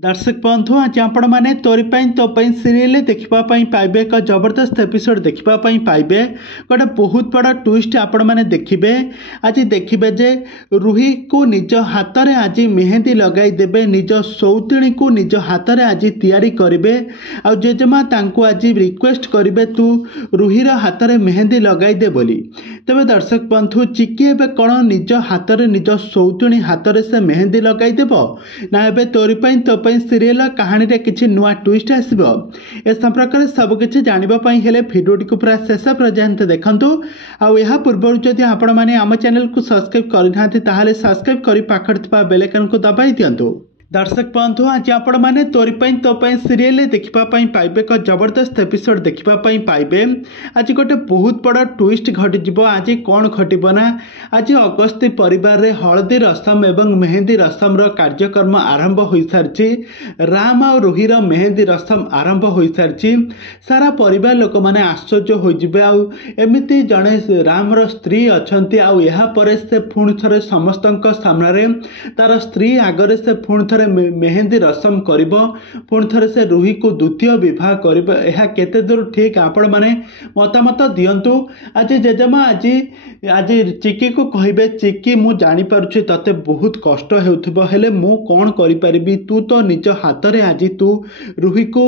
दर्शक बंधु आज आपण मैंने तोरी तो सीरियल देखापी पाइबे एक जबरदस्त एपिसोड देखापी पाइबे गोटे बहुत बड़ा ट्विस्ट आपण मैंने देखिए। आज देखिए जे रूही को निज हाथ में आज मेहंदी लगाई देबे, निज सौतिणी को निज हाथ में आज तैयारी करेंगे। आ जेजेमा तांको आज रिक्वेस्ट करेंगे तू रूहीर हाथ में मेहंदी लगाई दे बोली। तेबे दर्शक बंधु चिकी एबे कौन निज हाथ में निज सौतिणी हाथ में से मेहंदी लगाई देब ना एबे तोरी तो सीरियल कहानी रे किछि नुआ ट्विस्ट आसीबो। ए संपर्क सबकिछि जानिबा हेले भिडियोटी को पूरा शेष पर्यंत देखंतु। आ यह पूर्व जदि आपण माने आम चैनल को सब्सक्राइब करनाथि ताहाले सब्सक्राइब करी पाखर थिबा बेल आइकन को दबाई दियंतु। दर्शक बंधु आज आपण मैंने तोरी तो सीरियल देखापी पाइबे एक जबरदस्त एपिसोड देखापी पाइबे। आज गोटे बहुत बड़ा ट्विस्ट घटी। आज कौन घटना, आज अगस्ती परिवार रे हलदी रसम एवं मेहंदी रसम रो कार्यक्रम आरंभ हो सारी। राम और रूहीर मेहंदी रसम आरंभ हो सारी। सारा परिवार लोक मैंने आश्चर्य होमती जड़े रामर स्त्री अच्छा आपर से पुणी थे समस्त सामने तार स्त्री आगरे से पुणी थे मेहंदी रसम करिबो, पुणी थे से रूही को द्वितीय विवाह करिबो। यह केते दूर ठीक आपण माने मतामत दियंतु। आज जेजेमा आज चिकी को कहिबे चिकी मु जानी पारुछि तते बहुत कष्ट हेउथबो, हेले मु कोन करि परिबी, तू तो निज हाथ रे आज तू रूही को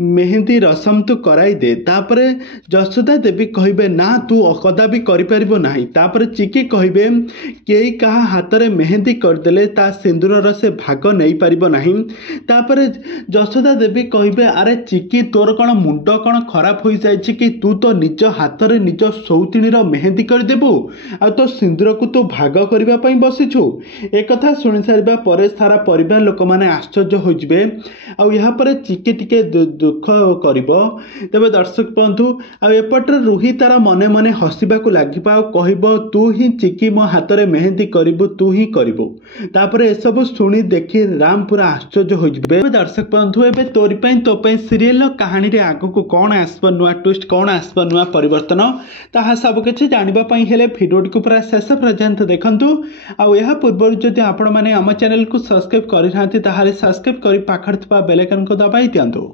मेहंदी रसम तू कराई दे। तापरे जसोदा देवी कहिबे ना तू कदापि करि परिबो नाही। तापरे चिकी कहिबे केई कहा हाथ रे मेहंदी करदेले ता सिंदूरर से भाग नहीं पारिबो नाही। तापरे जसोदा देवी कहिबे अरे चिकी तोर कौन मुंड कौन खराब हो जाइछि कि तू तो निज हाथ रे निज सौतिणीर मेहंदी कर देबू आ तो सिंदूर को तू भाग करबा पई बसिछु। एक कथा सुनि सारिबा परे सारा परिवार लोक माने आश्चर्य हो जिवे आ यहा पर चिकी टिके दुख करिवो। तबे दर्शक बंधु आ एपटर रूही तारा मने मने हसिबा को लागिबा आ कहइबो तू ही चिकी मो हाथ रे मेहंदी करिवो, तू ही करिवो। तापरे ए सब सुनी देखि राम पूरा आश्चर्य हो जिवे। दर्शक बंधु एबे तोरी तो सीरियल कहानी रे आगो को कौन आसबो नुआ ट्विस्ट, कौन आसबो नुआ परिवर्तन, ताहा सब किछि जानिबा पई हेले भिडियोटी को पूरा शेष पर्यंत देखंतु। आ यह पूर्व जदि आपण माने आम चैनल को सब्सक्राइब करिनाथि ताहाले सब्सक्राइब करी पाखर थिबा बेल आइकन को दबाई दियंतु।